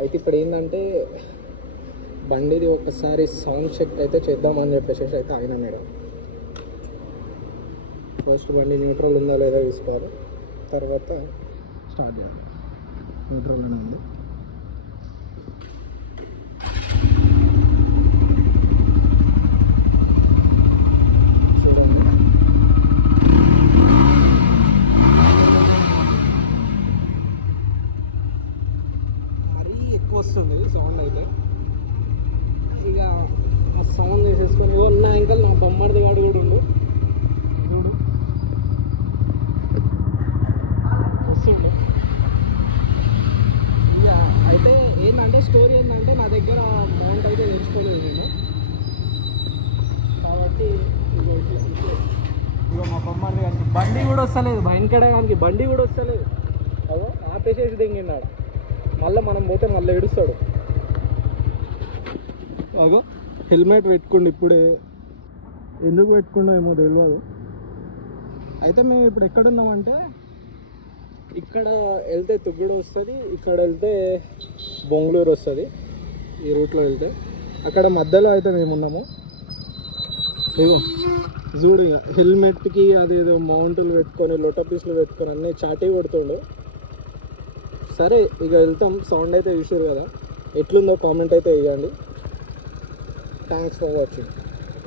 అయితే ఇప్పుడు ఏంటంటే బండిది ఒకసారి సౌండ్ చెక్ అయితే చేద్దామని చెప్పేసి అయితే ఆయన మేడం ఫస్ట్ బండి న్యూట్రల్ ఉందా లేదా చూసుకోవాలి, తర్వాత స్టార్ట్ చేయాలి. న్యూట్రల్ అని ఉంది. చూడండి మరీ ఎక్కువ వస్తుంది సౌండ్ అయితే. ఇక ఆ సౌండ్ చేసేసుకొని నా ఇంకా నా బొమ్మడిది గాడు కూడా ఉండు చూడు వస్తుండు. ఇక అయితే ఏంటంటే స్టోరీ ఏంటంటే నా దగ్గర మౌంట్ అయితే తెచ్చుకోలేదు నేను, కాబట్టి ఇక మా బొమ్మడిది కానీ బండి కూడా వస్తలేదు, భయంకడే కానీ బండి కూడా వస్తలేదు. అదో ఆపేసేసి దింగిన్నాడు, మళ్ళీ మనం పోతే మళ్ళీ ఏడుస్తాడు. అగో హెల్మెట్ పెట్టుకోండి, ఇప్పుడే ఎందుకు పెట్టుకుండో ఏమో తెలియదు. అయితే మేము ఇప్పుడు ఎక్కడున్నామంటే ఇక్కడ వెళ్తే తుగ్గుడు వస్తుంది, ఇక్కడ వెళ్తే బొంగళూరు వస్తుంది. ఈ రూట్లో వెళ్తే అక్కడ మధ్యలో అయితే మేము ఉన్నాము. ఇగో చూడు ఇక హెల్మెట్కి అదేదో మౌంటులు పెట్టుకొని లొట్ట పీసులు పెట్టుకొని అన్నీ చాటీ కొడుతుండు. సరే ఇక వెళ్తాం. సౌండ్ అయితే చూసారు కదా, ఎట్లుందో కామెంట్ అయితే వేయండి. Thanks for watching.